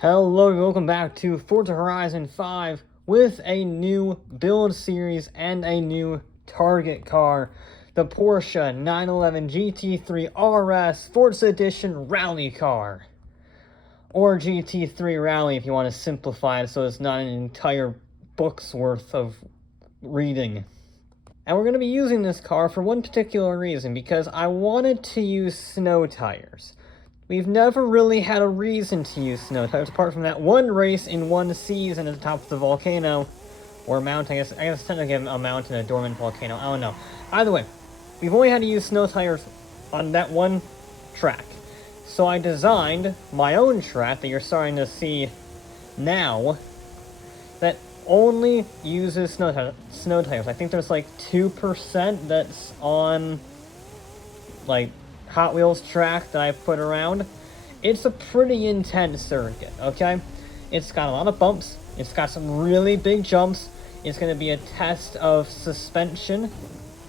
Hello and welcome back to Forza Horizon 5 with a new build series and a new target car, the Porsche 911 GT3 RS Forza Edition Rally Car. Or GT3 Rally if you want to simplify it so it's not an entire book's worth of reading. And we're going to be using this car for one particular reason, because I wanted to use snow tires. We've never really had a reason to use snow tires, apart from that one race in one season at the top of the volcano. Or mountain, I guess technically a mountain, a dormant volcano, I don't know. Either way, we've only had to use snow tires on that one track. So I designed my own track that you're starting to see now, that only uses snow tires. I think there's like 2% that's on, like, Hot Wheels track that I put around. It's a pretty intense circuit, okay? It's got a lot of bumps, it's got some really big jumps, it's going to be a test of suspension,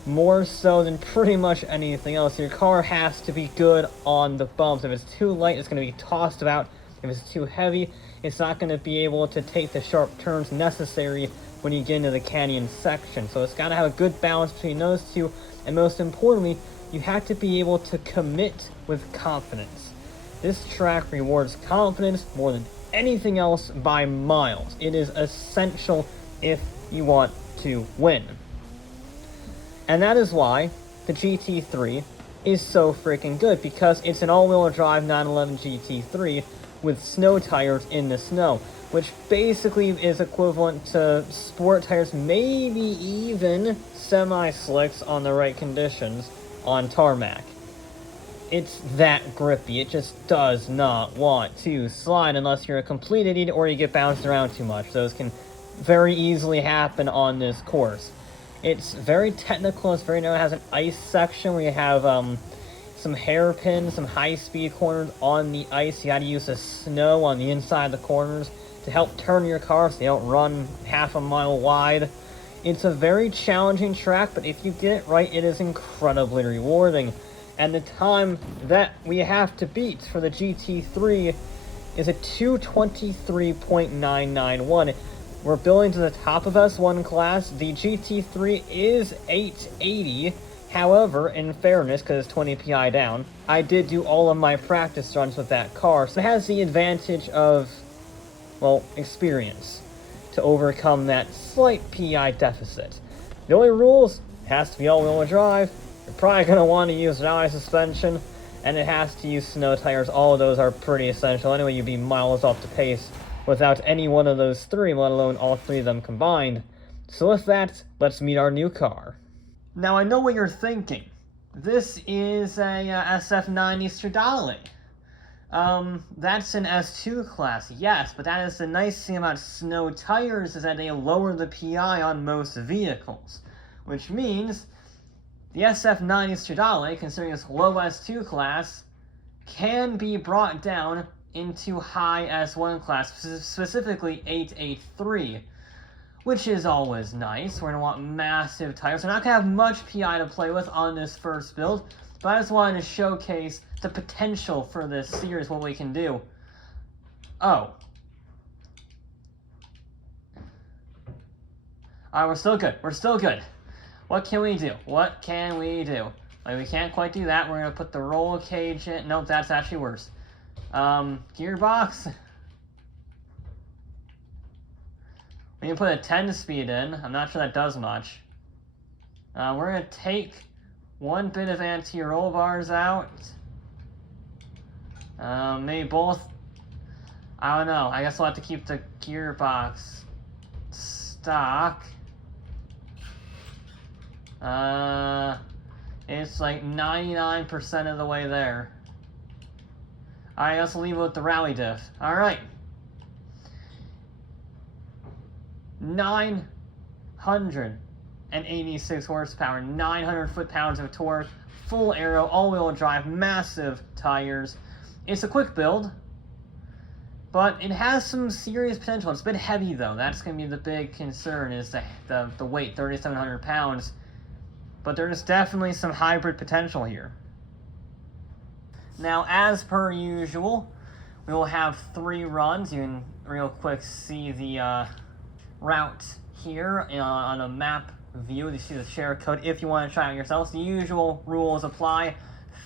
more so than pretty much anything else. Your car has to be good on the bumps. If it's too light, it's going to be tossed about. If it's too heavy, it's not going to be able to take the sharp turns necessary when you get into the canyon section. So it's got to have a good balance between those two, and most importantly, you have to be able to commit with confidence. This track rewards confidence more than anything else by miles. It is essential if you want to win. And that is why the GT3 is so freaking good, because it's an all-wheel drive 911 GT3 with snow tires in the snow, which basically is equivalent to sport tires, maybe even semi-slicks on the right conditions on tarmac. It's that grippy. It just does not want to slide unless you're a complete idiot or you get bounced around too much. Those can very easily happen on this course. It's very technical. It's very narrow. It has an ice section where you have some hairpins, some high-speed corners on the ice. You got to use the snow on the inside of the corners to help turn your car so you don't run half a mile wide. It's a very challenging track, but if you get it right, it is incredibly rewarding. And the time that we have to beat for the GT3 is a 2:23.991. We're building to the top of S1 class. The GT3 is 880. However, in fairness, because it's 20 PI down, I did do all of my practice runs with that car, so it has the advantage of, well, experience to overcome that slight PI deficit. The only rules, it has to be all-wheel drive, you're probably going to want to use rally suspension, and it has to use snow tires. All of those are pretty essential. Anyway, you'd be miles off the pace without any one of those three, let alone all three of them combined. So with that, let's meet our new car. Now, I know what you're thinking. This is a SF90 Stradale. That's an S2 class, yes, but that is the nice thing about snow tires, is that they lower the PI on most vehicles, which means the SF90 Stradale, considering its low S2 class, can be brought down into high S1 class, specifically 883, which is always nice. We're going to want massive tires. We're not going to have much PI to play with on this first build, but I just wanted to showcase the potential for this series, what we can do. Oh. Alright, we're still good. We're still good. What can we do? What can we do? Like, we can't quite do that. We're going to put the roll cage in. Nope, that's actually worse. Gearbox. We can put a 10-speed in. I'm not sure that does much. We're going to take one bit of anti-roll bars out. Maybe both. I don't know. I guess we'll have to keep the gearbox stock. It's like 99% of the way there. Alright, let's leave it with the rally diff. Alright. 986 horsepower, 900 foot-pounds of torque, full aero, all-wheel drive, massive tires. It's a quick build, but it has some serious potential. It's a bit heavy, though. That's going to be the big concern, is the weight, 3,700 pounds. But there's definitely some hybrid potential here. Now, as per usual, We will have 3 runs. You can real quick see the route here on a map view. You see the share code if you want to try it yourself. The usual rules apply.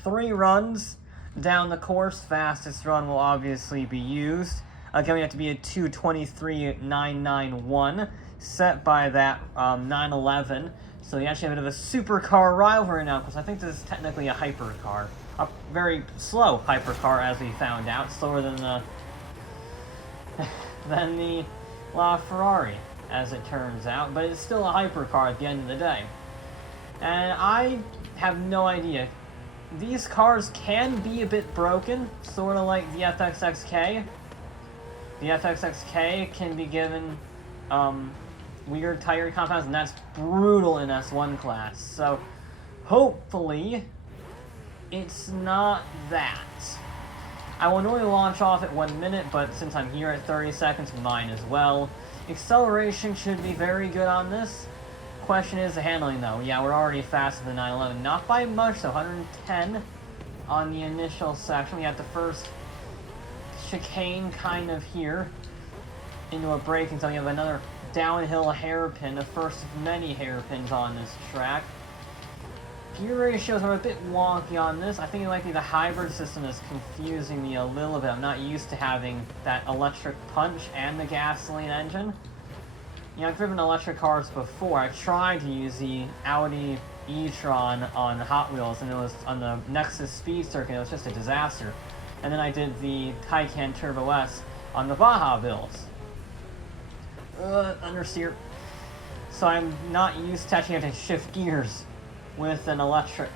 3 runs down the course. Fastest run will obviously be used. Again, we have to be a 2:23.991 set by that 911. So you actually have a bit of a supercar rivalry now, because I think this is technically a hypercar. A very slow hypercar, as we found out. Slower than the LaFerrari, as it turns out. But it's still a hypercar at the end of the day. And I have no idea. These cars can be a bit broken, sort of like the FXXK. The FXXK can be given weird tire compounds, and that's brutal in S1 class. So hopefully it's not that. I will normally launch off at 1 minute, but since I'm here at 30 seconds, mine as well. Acceleration should be very good on this. Question is the handling, though. Yeah, we're already faster than 911. Not by much, so 110 on the initial section. We have the first chicane kind of here into a braking zone. You have another downhill hairpin, the first of many hairpins on this track. Gear ratios are a bit wonky on this. I think it might be the hybrid system is confusing me a little bit. I'm not used to having that electric punch and the gasoline engine. You know, I've driven electric cars before. I tried to use the Audi e-tron on Hot Wheels, and it was on the Nexus Speed Circuit. It was just a disaster. And then I did the Taycan Turbo S on the Baja builds. Understeer. So I'm not used to actually having to shift gears with an electric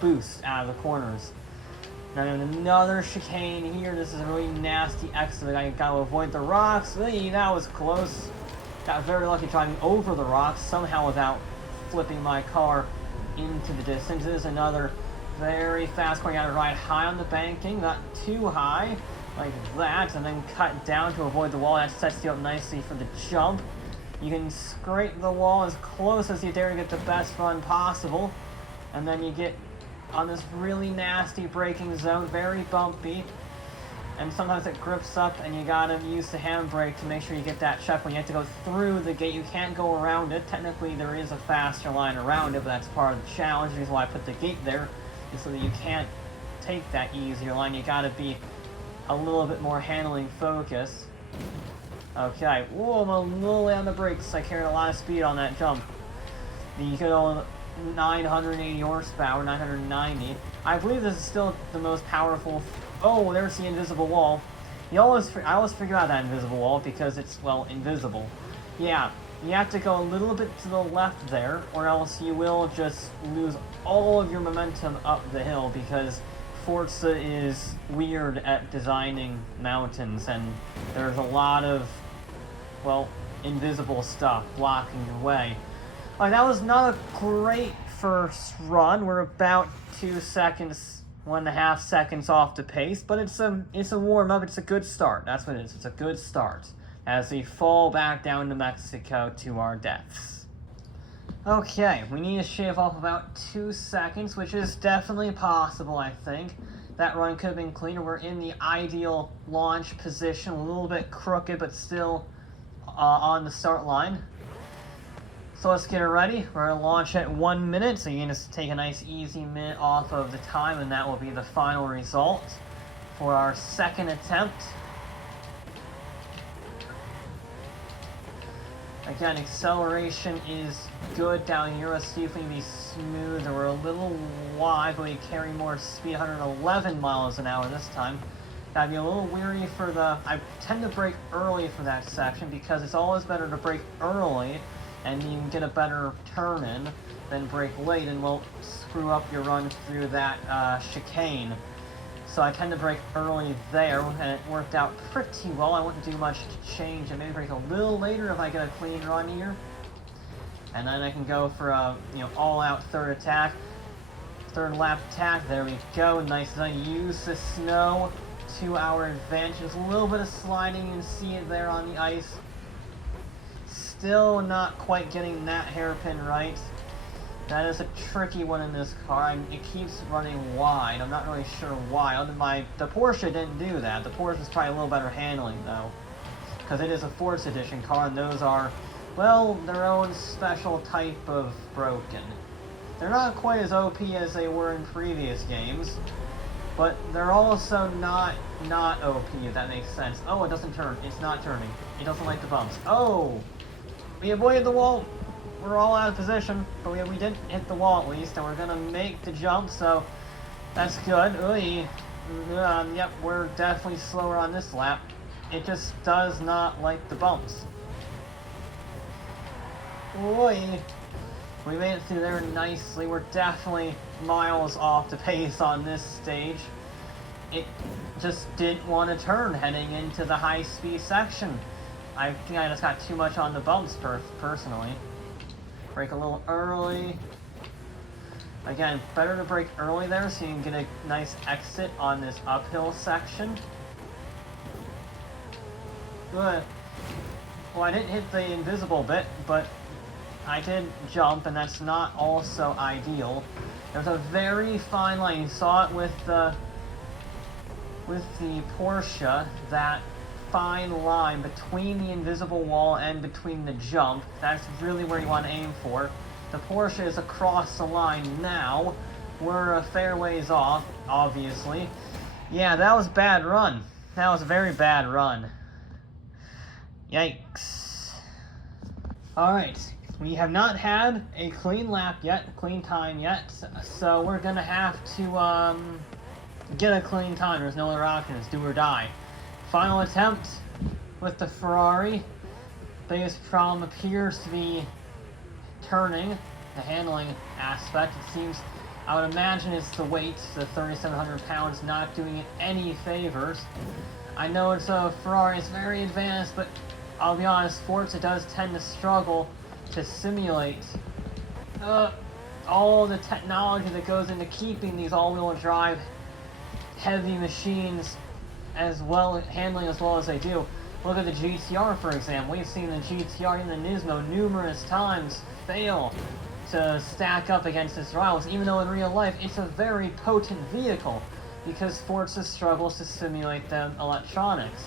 boost out of the corners. Now another chicane here. This is a really nasty exit. I gotta avoid the rocks. Hey, that was close. Got very lucky driving over the rocks somehow without flipping my car into the distance. This is another very fast corner. You gotta ride high on the banking, not too high, like that, and then cut down to avoid the wall. That sets you up nicely for the jump. You can scrape the wall as close as you dare to get the best run possible, and then you get on this really nasty braking zone, very bumpy, and sometimes it grips up and you gotta use the handbrake to make sure you get that checkpoint. You have to go through the gate. You can't go around it. Technically there is a faster line around it, but that's part of the challenge. The reason why I put the gate there is so that you can't take that easier line. You gotta be a little bit more handling focus. Okay, whoa, I'm a little late on the brakes. I carried a lot of speed on that jump. The good old 980 horsepower, 990. I believe this is still the most powerful. Oh, there's the invisible wall. I always forget about that invisible wall because it's, well, invisible. Yeah, you have to go a little bit to the left there, or else you will just lose all of your momentum up the hill, because Forza is weird at designing mountains, and there's a lot of, well, invisible stuff blocking your way. Alright, that was not a great first run. We're about 2 seconds, 1.5 seconds off the pace, but it's a warm-up. It's a good start. That's what it is. It's a good start as we fall back down to Mexico to our deaths. Okay, we need to shave off about 2 seconds, which is definitely possible, I think. That run could have been cleaner. We're in the ideal launch position, a little bit crooked, but still on the start line. So let's get it ready. We're going to launch at 1 minute, so you're going to take a nice easy minute off of the time, and that will be the final result for our second attempt. Again, acceleration is good down here. Let's see if we can be smoother. We're a little wide, but we carry more speed, 111 miles an hour this time. Gotta be a little weary for the... I tend to brake early for that section because it's always better to brake early and you can get a better turn in than brake late and won't screw up your run through that chicane. So I tend to brake early there, and it worked out pretty well. I wouldn't do much to change it. Maybe brake a little later if I get a clean run here. And then I can go for a, all-out third lap attack. There we go. Nice design. Use the snow to our advantage. There's a little bit of sliding. You can see it there on the ice. Still not quite getting that hairpin right. That is a tricky one in this car. It keeps running wide. I'm not really sure why. The Porsche didn't do that. The Porsche is probably a little better handling, though. Because it is a Force Edition car, and those are, well, their own special type of broken. They're not quite as OP as they were in previous games, but they're also not OP, if that makes sense. Oh, it doesn't turn. It's not turning. It doesn't like the bumps. Oh! We avoided the wall. We're all out of position, but we didn't hit the wall at least, and we're gonna make the jump, so that's good. Yep, we're definitely slower on this lap. It just does not like the bumps. Oy. We made it through there nicely. We're definitely miles off the pace on this stage. It just didn't want to turn heading into the high-speed section. I think I just got too much on the bumps personally. Brake a little early. Again, better to brake early there so you can get a nice exit on this uphill section. Good. Well, I didn't hit the invisible bit, but I did jump, and that's not also ideal. There's a very fine line. You saw it with the Porsche, that fine line between the invisible wall and between the jump. That's really where you want to aim for. The Porsche is across the line now. We're a fair ways off, obviously. Yeah, that was a bad run. That was a very bad run. Yikes. Alright, we have not had a clean lap yet, clean time yet, so we're gonna have to get a clean time. There's no other option. It's do or die. Final attempt with the Ferrari. Biggest problem appears to be turning, the handling aspect. It seems, I would imagine it's the weight, the 3,700 pounds, not doing it any favors. I know it's a Ferrari, it's very advanced, but I'll be honest, Forza does tend to struggle to simulate all the technology that goes into keeping these all-wheel drive heavy machines handling as well as they do. Look at the GTR, for example. We've seen the GTR and the Nismo numerous times fail to stack up against its rivals, even though in real life it's a very potent vehicle, because Forza struggles to simulate the electronics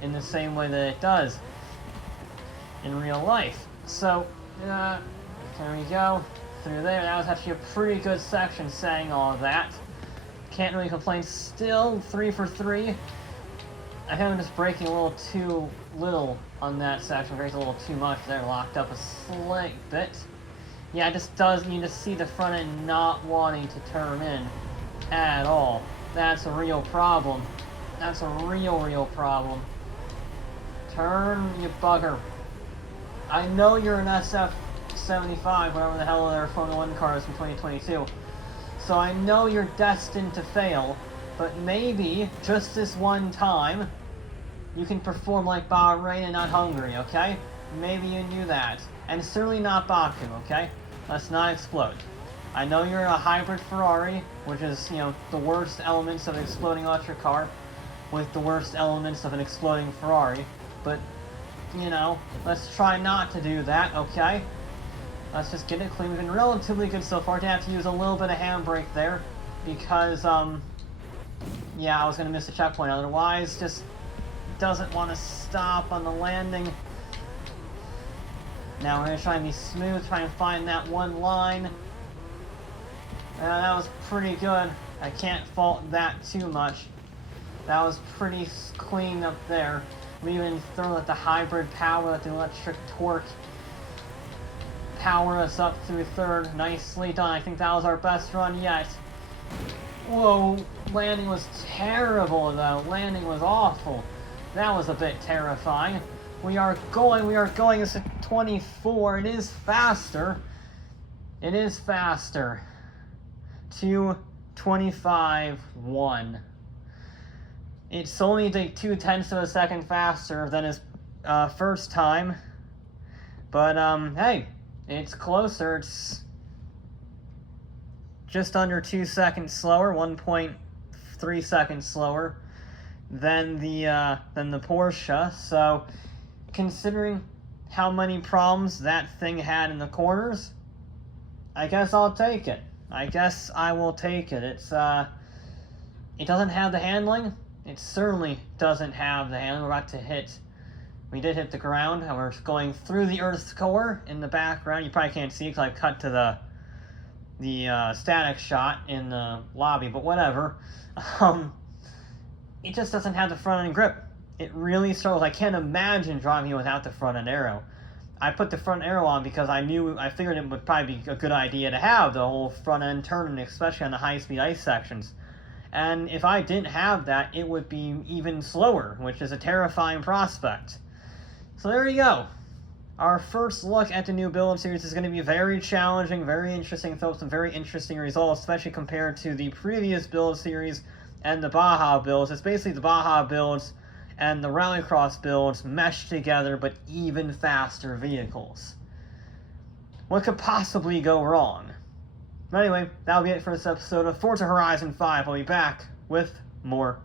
in the same way that it does in real life. So, there we go. Through there, that was actually a pretty good section saying all of that. Can't really complain. Still 3 for 3. I think I'm just braking a little too little on that section. Brakes a little too much there, locked up a slight bit. Yeah, it just does, you just see the front end not wanting to turn in at all. That's a real problem. That's a real problem. Turn, you bugger. I know you're an SF95, whatever the hell their Formula 1 cars from 2022. So I know you're destined to fail, but maybe, just this one time, you can perform like Bahrain and not Hungary, okay? Maybe you do that. And certainly not Baku, okay? Let's not explode. I know you're a hybrid Ferrari, which is, you know, the worst elements of an exploding electric car, with the worst elements of an exploding Ferrari, but, you know, let's try not to do that, okay? Let's just get it clean. We've been relatively good so far. Didn't have to use a little bit of handbrake there, because, yeah, I was going to miss a checkpoint otherwise. Just doesn't want to stop on the landing. Now we're going to try and be smooth, try and find that one line. That was pretty good. I can't fault that too much. That was pretty clean up there. We even let the hybrid power, let the electric torque power us up through third. Nicely done. I think that was our best run yet. Whoa, landing was terrible though. Landing was awful. That was a bit terrifying. We are going. It's a 24. It is faster. It is faster. 2:25.1. It's only like 0.2 of a second faster than his first time. But, hey, it's closer. It's just under 2 seconds slower, 1.3 seconds slower than the Porsche. So, considering how many problems that thing had in the corners, I guess I'll take it. I guess I will take it. It doesn't have the handling. It certainly doesn't have the handling. We're about to hit. We did hit the ground, and we're going through the Earth's core in the background. You probably can't see it because I cut to the static shot in the lobby, but whatever. It just doesn't have the front end grip. It really struggles. I can't imagine driving it without the front end arrow. I put the front arrow on because I figured it would probably be a good idea to have the whole front end turning, especially on the high-speed ice sections. And if I didn't have that, it would be even slower, which is a terrifying prospect. So there you go. Our first look at the new build series is going to be very challenging, very interesting, filled with some very interesting results, especially compared to the previous build series and the Baja builds. It's basically the Baja builds and the Rallycross builds meshed together, but even faster vehicles. What could possibly go wrong? But anyway, that'll be it for this episode of Forza Horizon 5. I'll be back with more